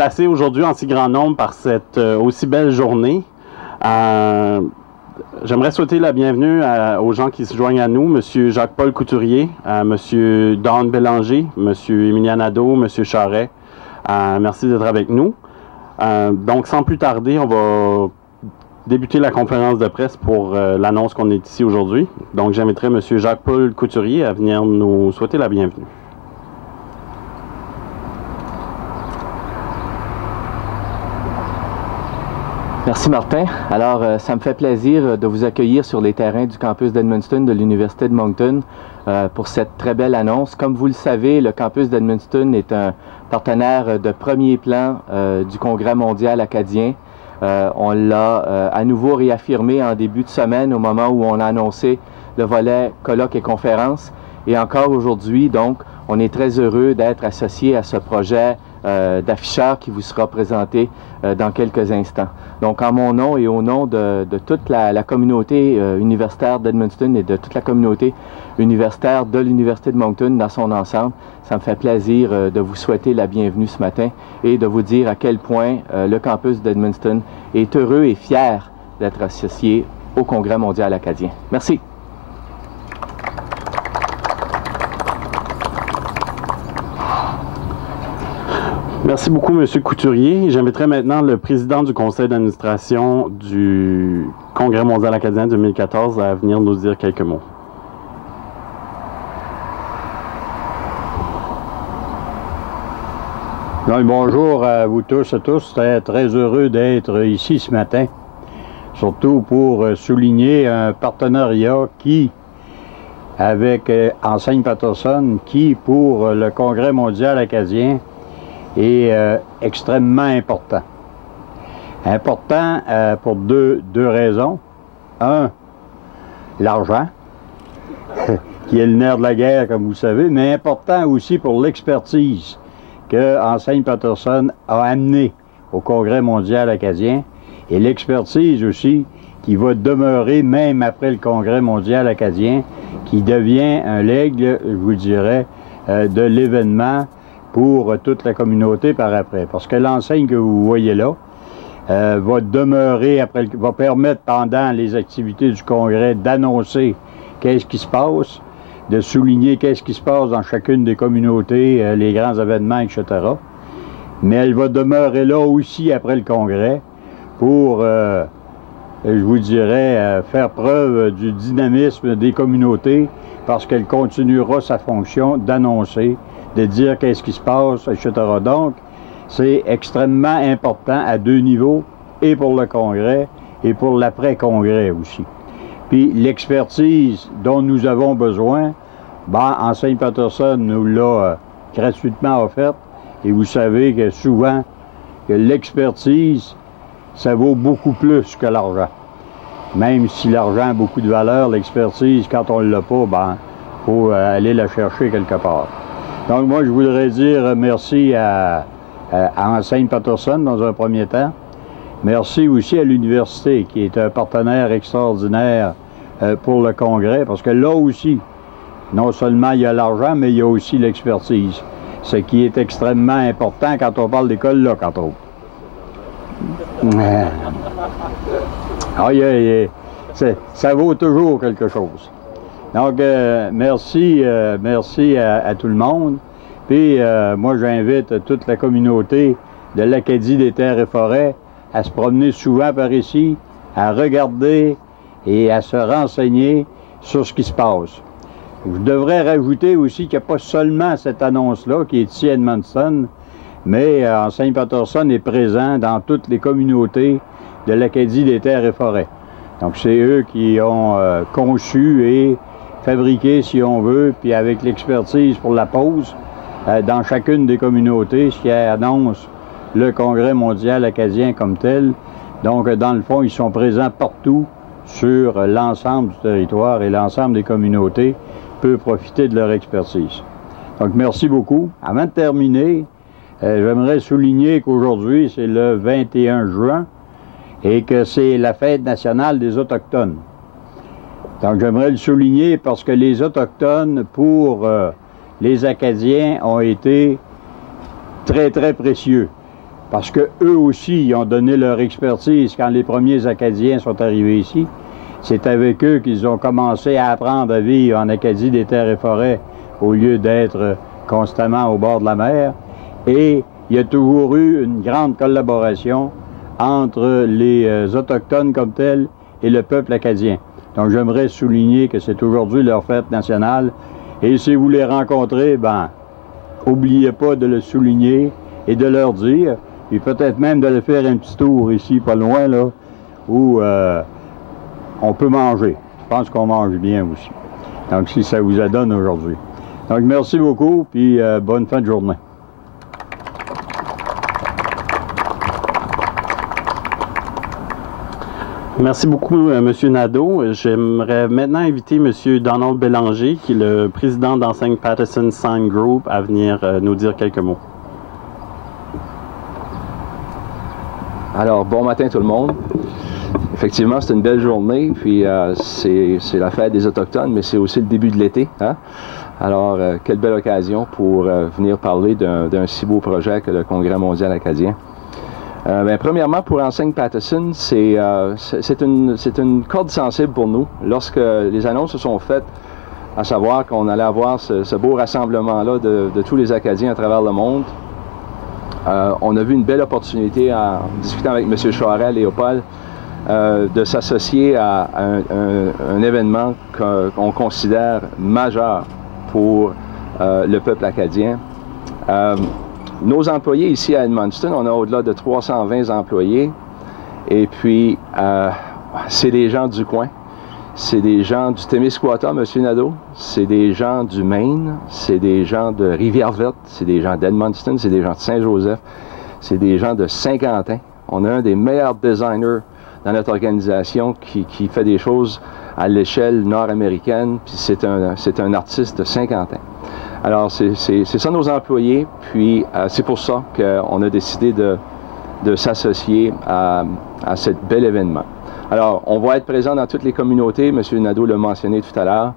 placés aujourd'hui en si grand nombre par cette aussi belle journée. J'aimerais souhaiter la bienvenue aux gens qui se joignent à nous, M. Jacques-Paul Couturier, M. Don Bélanger, M. Émilien Nadeau, M. Charret. Merci d'être avec nous. Donc, sans plus tarder, on va débuter la conférence de presse pour l'annonce qu'on est ici aujourd'hui. Donc, j'inviterai M. Jacques-Paul Couturier à venir nous souhaiter la bienvenue. Merci Martin. Alors, ça me fait plaisir de vous accueillir sur les terrains du campus d'Edmundston de l'Université de Moncton pour cette très belle annonce. Comme vous le savez, le campus d'Edmundston est un partenaire de premier plan du Congrès mondial acadien. On l'a à nouveau réaffirmé en début de semaine au moment où on a annoncé le volet colloques et conférences. Et encore aujourd'hui, donc, on est très heureux d'être associé à ce projet d'afficheur qui vous sera présenté dans quelques instants. Donc, en mon nom et au nom de toute la communauté universitaire d'Edmundston et de toute la communauté universitaire de l'Université de Moncton dans son ensemble, ça me fait plaisir de vous souhaiter la bienvenue ce matin et de vous dire à quel point le campus d'Edmundston est heureux et fier d'être associé au Congrès mondial acadien. Merci. Merci beaucoup, M. Couturier. J'inviterai maintenant le président du conseil d'administration du Congrès mondial acadien 2014 à venir nous dire quelques mots. Donc, bonjour à vous tous et tous. Très heureux d'être ici ce matin, surtout pour souligner un partenariat avec Enseigne Patterson, qui, pour le Congrès mondial acadien, est extrêmement important. Important pour deux raisons. Un, l'argent, qui est le nerf de la guerre, comme vous savez, mais important aussi pour l'expertise que Enseigne Patterson a amenée au Congrès mondial acadien, et l'expertise aussi qui va demeurer même après le Congrès mondial acadien, qui devient un legs, je vous dirais, de l'événement pour toute la communauté par après. Parce que l'enseigne que vous voyez là va demeurer, va permettre pendant les activités du Congrès d'annoncer qu'est-ce qui se passe, de souligner qu'est-ce qui se passe dans chacune des communautés, les grands événements, etc. Mais elle va demeurer là aussi après le Congrès pour, je vous dirais, faire preuve du dynamisme des communautés, parce qu'elle continuera sa fonction d'annoncer, de dire qu'est-ce qui se passe, etc. Donc, c'est extrêmement important à deux niveaux, et pour le Congrès, et pour l'après-Congrès aussi. Puis, l'expertise dont nous avons besoin, Enseigne Patterson nous l'a gratuitement offerte, et vous savez que souvent, que l'expertise, ça vaut beaucoup plus que l'argent. Même si l'argent a beaucoup de valeur, l'expertise, quand on ne l'a pas, il faut aller la chercher quelque part. Donc, moi, je voudrais dire merci à Enseigne Patterson dans un premier temps. Merci aussi à l'université, qui est un partenaire extraordinaire pour le Congrès, parce que là aussi, non seulement il y a l'argent, mais il y a aussi l'expertise, ce qui est extrêmement important quand on parle d'école là, entre autres. Ça vaut toujours quelque chose. Donc, merci à tout le monde. Puis, moi, j'invite toute la communauté de l'Acadie des terres et forêts à se promener souvent par ici, à regarder et à se renseigner sur ce qui se passe. Je devrais rajouter aussi qu'il n'y a pas seulement cette annonce-là qui est ici à Edmundston, mais Enseigne Patterson est présent dans toutes les communautés de l'Acadie des terres et forêts. Donc, c'est eux qui ont conçu et fabriqué, si on veut, puis avec l'expertise pour la pause, dans chacune des communautés, ce qui annonce le Congrès mondial acadien comme tel. Donc, dans le fond, ils sont présents partout sur l'ensemble du territoire, et l'ensemble des communautés peut profiter de leur expertise. Donc, merci beaucoup. Avant de terminer, j'aimerais souligner qu'aujourd'hui, c'est le 21 juin et que c'est la fête nationale des Autochtones. Donc, j'aimerais le souligner parce que les Autochtones, pour les Acadiens, ont été très, très précieux. parce qu'eux aussi, ils ont donné leur expertise quand les premiers Acadiens sont arrivés ici. C'est avec eux qu'ils ont commencé à apprendre à vivre en Acadie des terres et forêts au lieu d'être constamment au bord de la mer. Et il y a toujours eu une grande collaboration entre les Autochtones comme tels et le peuple acadien. Donc j'aimerais souligner que c'est aujourd'hui leur fête nationale. Et si vous les rencontrez, ben, n'oubliez pas de le souligner et de leur dire, et peut-être même de le faire un petit tour ici, pas loin, là, où on peut manger. Je pense qu'on mange bien aussi. Donc, si ça vous adonne aujourd'hui. Donc, merci beaucoup, puis bonne fin de journée. Merci beaucoup, M. Nadeau. J'aimerais maintenant inviter M. Donald Bélanger, qui est le président d'Enseigne Patterson Sign Group, à venir nous dire quelques mots. Alors, bon matin tout le monde. Effectivement, c'est une belle journée, puis c'est la fête des Autochtones, mais c'est aussi le début de l'été. Hein? Alors, quelle belle occasion pour venir parler d'un si beau projet que le Congrès mondial acadien. Premièrement, pour Enseigne Patterson, c'est une corde sensible pour nous. Lorsque les annonces se sont faites, à savoir qu'on allait avoir ce beau rassemblement-là de tous les Acadiens à travers le monde, on a vu une belle opportunité en discutant avec M. Charest, Léopold, de s'associer à un événement qu'on considère majeur pour le peuple acadien. Nos employés ici à Edmundston, on a au-delà de 320 employés, et puis c'est des gens du coin, c'est des gens du Témiscouata, M. Nadeau, c'est des gens du Maine, c'est des gens de Rivière-Verte, c'est des gens d'Edmundston, c'est des gens de Saint-Joseph, c'est des gens de Saint-Quentin. On a un des meilleurs designers dans notre organisation qui fait des choses à l'échelle nord-américaine, puis c'est un artiste de Saint-Quentin. Alors, c'est ça nos employés, puis c'est pour ça qu'on a décidé de s'associer à ce bel événement. Alors, on va être présent dans toutes les communautés, M. Nadeau l'a mentionné tout à l'heure,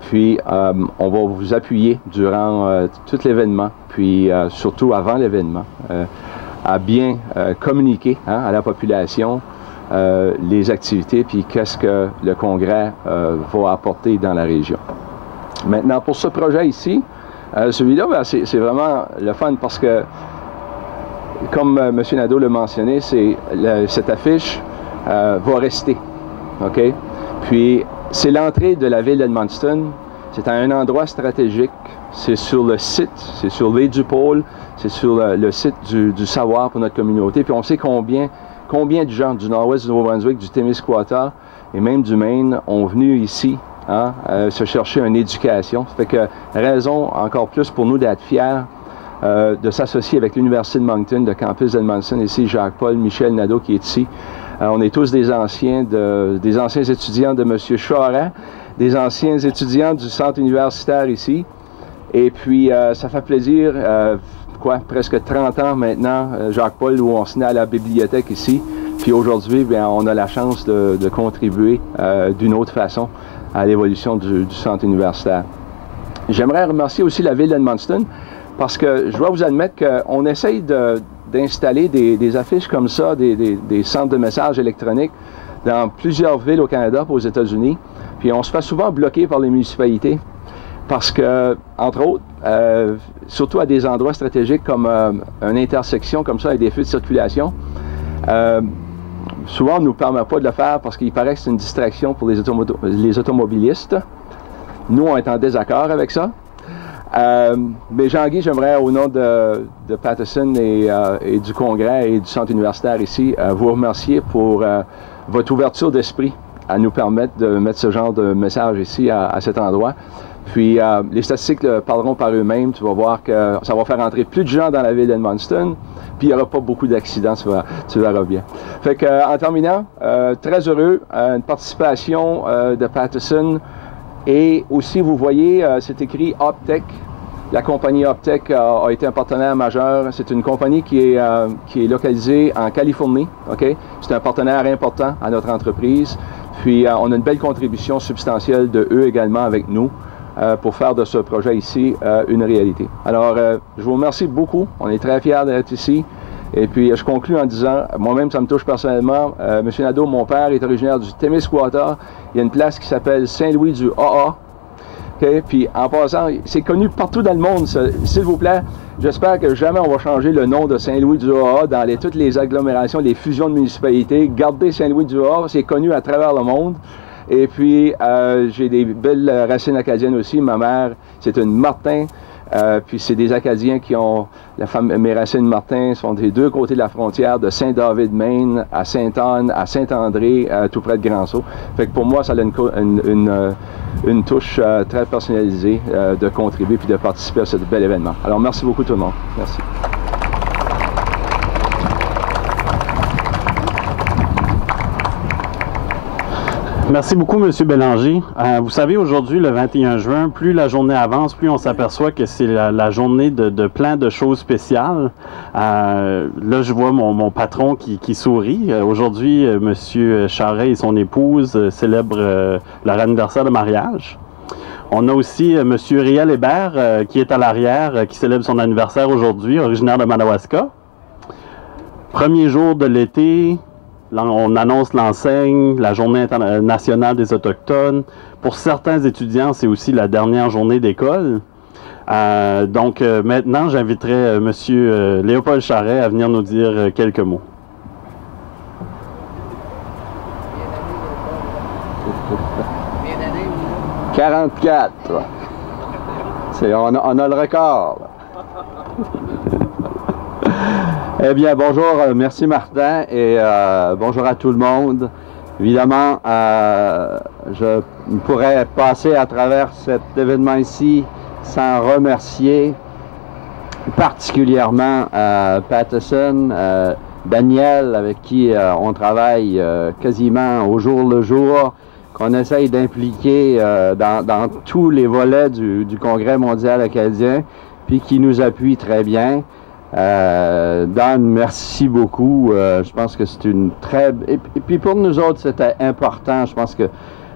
puis on va vous appuyer durant tout l'événement, puis surtout avant l'événement, à bien communiquer à la population les activités, puis qu'est-ce que le Congrès va apporter dans la région. Maintenant, pour ce projet ici, celui-là, ben, c'est vraiment le fun parce que, comme M. Nadeau l'a mentionné, cette affiche va rester. OK? Puis, c'est l'entrée de la ville d'Edmundston. C'est à un endroit stratégique. C'est sur le site, c'est sur l'île du pôle, c'est sur le site du savoir pour notre communauté. Puis, on sait combien de gens du nord-ouest du Nouveau-Brunswick, du Témiscouata et même du Maine ont venu ici se chercher une éducation. Ça fait que raison encore plus pour nous d'être fiers de s'associer avec l'Université de Moncton, le campus d'Edmundston, ici, Jacques-Paul, Michel Nadeau qui est ici. On est tous des anciens étudiants de M. Charest, des anciens étudiants du centre universitaire ici. Et puis, ça fait plaisir, presque 30 ans maintenant, Jacques-Paul, où on se tenait à la bibliothèque ici. Puis aujourd'hui, bien, on a la chance de contribuer d'une autre façon à l'évolution du centre universitaire. J'aimerais remercier aussi la ville d'Edmundston parce que je dois vous admettre qu'on essaye d'installer des affiches comme ça, des centres de messages électroniques dans plusieurs villes au Canada et aux États-Unis. Puis on se fait souvent bloquer par les municipalités parce que, entre autres, surtout à des endroits stratégiques comme une intersection comme ça avec des feux de circulation, souvent, on ne nous permet pas de le faire parce qu'il paraît que c'est une distraction pour les automobilistes. Nous, on est en désaccord avec ça. Mais Jean-Guy, j'aimerais, au nom de Patterson et du Congrès et du Centre universitaire ici, vous remercier pour votre ouverture d'esprit à nous permettre de mettre ce genre de message ici à cet endroit. Puis, les statistiques parleront par eux-mêmes. Tu vas voir que ça va faire entrer plus de gens dans la ville d'Edmundston. Puis il n'y aura pas beaucoup d'accidents, tu verras bien. Fait que, en terminant, très heureux, une participation de Patterson. Et aussi, vous voyez, c'est écrit Optech. La compagnie Optech a été un partenaire majeur. C'est une compagnie qui est localisée en Californie. Okay? C'est un partenaire important à notre entreprise. Puis on a une belle contribution substantielle de eux également avec nous pour faire de ce projet ici une réalité. Alors, je vous remercie beaucoup. On est très fiers d'être ici. Et puis, je conclue en disant, moi-même, ça me touche personnellement. M. Nadeau, mon père, est originaire du Témiscouata. Il y a une place qui s'appelle Saint-Louis du AA. Okay? Puis, en passant, c'est connu partout dans le monde. S'il vous plaît, j'espère que jamais on va changer le nom de Saint-Louis du AA dans toutes les agglomérations, les fusions de municipalités. Gardez Saint-Louis du AA, c'est connu à travers le monde. Et puis, j'ai des belles racines acadiennes aussi. Ma mère, c'est une Martin. Puis c'est des Acadiens qui ont... mes racines Martin sont des deux côtés de la frontière, de Saint-David, Maine, à Sainte-Anne, à Saint-André, tout près de Grand-Sault. Fait que pour moi, ça a une touche très personnalisée de contribuer puis de participer à ce bel événement. Alors, merci beaucoup tout le monde. Merci. Merci beaucoup, M. Bélanger. Vous savez, aujourd'hui, le 21 juin, plus la journée avance, plus on s'aperçoit que c'est la journée de plein de choses spéciales. Là, je vois mon patron qui sourit. Aujourd'hui, M. Charret et son épouse célèbrent leur anniversaire de mariage. On a aussi M. Riel Hébert, qui est à l'arrière, qui célèbre son anniversaire aujourd'hui, originaire de Madawaska. Premier jour de l'été. On annonce l'enseigne, la Journée nationale des Autochtones. Pour certains étudiants, c'est aussi la dernière journée d'école. Donc maintenant, j'inviterai M. Léopold Charret à venir nous dire quelques mots. « 44. On a le record. Eh bien, bonjour, merci Martin et bonjour à tout le monde. Évidemment, je ne pourrais passer à travers cet événement ici sans remercier particulièrement Pattison, Daniel, avec qui on travaille quasiment au jour le jour, qu'on essaye d'impliquer dans tous les volets du Congrès mondial acadien, puis qui nous appuie très bien. Dan, merci beaucoup. Je pense que c'est une très... Et puis pour nous autres, c'était important. Je pense que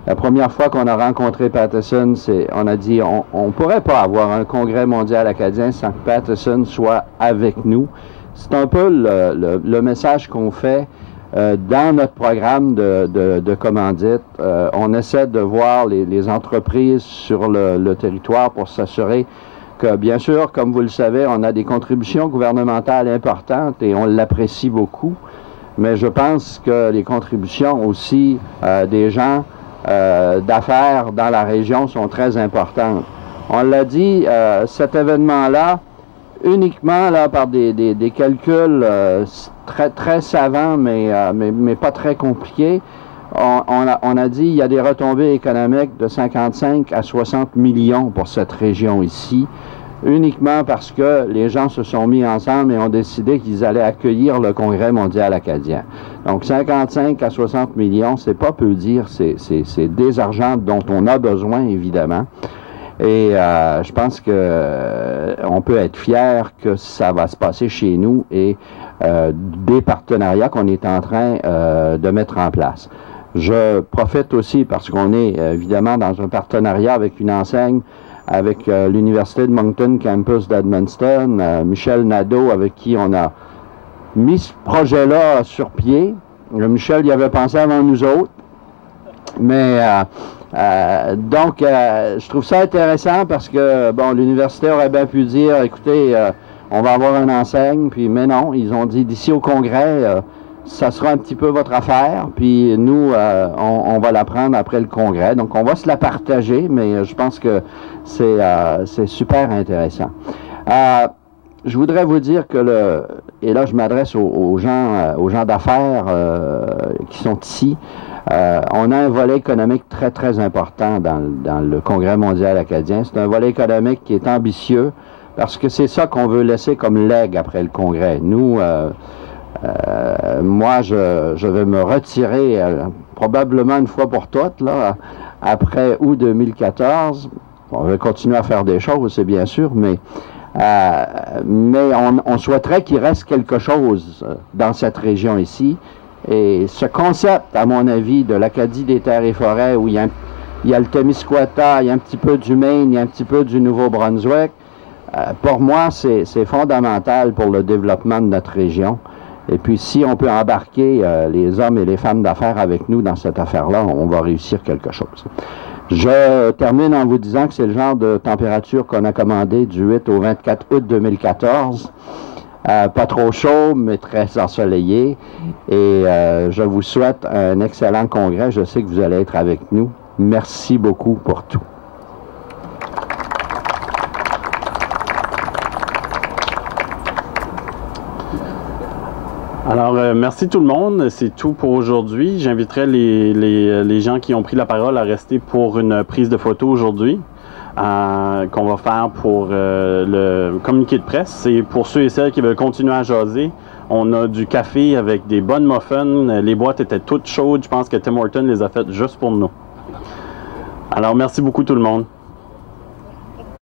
la première fois qu'on a rencontré Pattison, on a dit on ne pourrait pas avoir un congrès mondial acadien sans que Pattison soit avec nous. C'est un peu le message qu'on fait dans notre programme de commandite. On essaie de voir les entreprises sur le territoire pour s'assurer que, bien sûr, comme vous le savez, on a des contributions gouvernementales importantes et on l'apprécie beaucoup, mais je pense que les contributions aussi des gens d'affaires dans la région sont très importantes. On l'a dit, cet événement-là, uniquement là, par des calculs très savants, mais pas très compliqués, on a dit qu'il y a des retombées économiques de 55 à 60 millions pour cette région ici, uniquement parce que les gens se sont mis ensemble et ont décidé qu'ils allaient accueillir le Congrès mondial acadien. Donc 55 à 60 millions, c'est pas peu dire, c'est des argents dont on a besoin, évidemment. Et je pense qu'on peut être fier que ça va se passer chez nous et des partenariats qu'on est en train de mettre en place. Je profite aussi parce qu'on est évidemment dans un partenariat avec une enseigne, avec l'Université de Moncton Campus d'Edmundston, Michel Nadeau, avec qui on a mis ce projet-là sur pied. Michel y avait pensé avant nous autres. Mais donc, je trouve ça intéressant parce que, bon, l'université aurait bien pu dire, écoutez, on va avoir une enseigne, puis mais non, ils ont dit d'ici au congrès, ça sera un petit peu votre affaire, puis nous, on va la prendre après le congrès. Donc, on va se la partager, mais je pense que c'est super intéressant. Je voudrais vous dire que et là, je m'adresse aux gens d'affaires qui sont ici. On a un volet économique très, très important dans le Congrès mondial acadien. C'est un volet économique qui est ambitieux parce que c'est ça qu'on veut laisser comme legs après le Congrès. Nous, moi, je vais me retirer probablement une fois pour toutes, là, après août 2014. On va continuer à faire des choses, c'est bien sûr, mais on souhaiterait qu'il reste quelque chose dans cette région ici. Et ce concept, à mon avis, de l'Acadie des terres et forêts, où il y a le Témiscouata, il y a un petit peu du Maine, il y a un petit peu du Nouveau-Brunswick, pour moi, c'est fondamental pour le développement de notre région. Et puis, si on peut embarquer les hommes et les femmes d'affaires avec nous dans cette affaire-là, on va réussir quelque chose. Je termine en vous disant que c'est le genre de température qu'on a commandé du 8 au 24 août 2014. Pas trop chaud, mais très ensoleillé. Et je vous souhaite un excellent congrès. Je sais que vous allez être avec nous. Merci beaucoup pour tout. Alors, merci tout le monde. C'est tout pour aujourd'hui. J'inviterai les gens qui ont pris la parole à rester pour une prise de photo aujourd'hui qu'on va faire pour le communiqué de presse. Et pour ceux et celles qui veulent continuer à jaser, on a du café avec des bonnes muffins. Les boîtes étaient toutes chaudes. Je pense que Tim Horton les a faites juste pour nous. Alors, merci beaucoup tout le monde.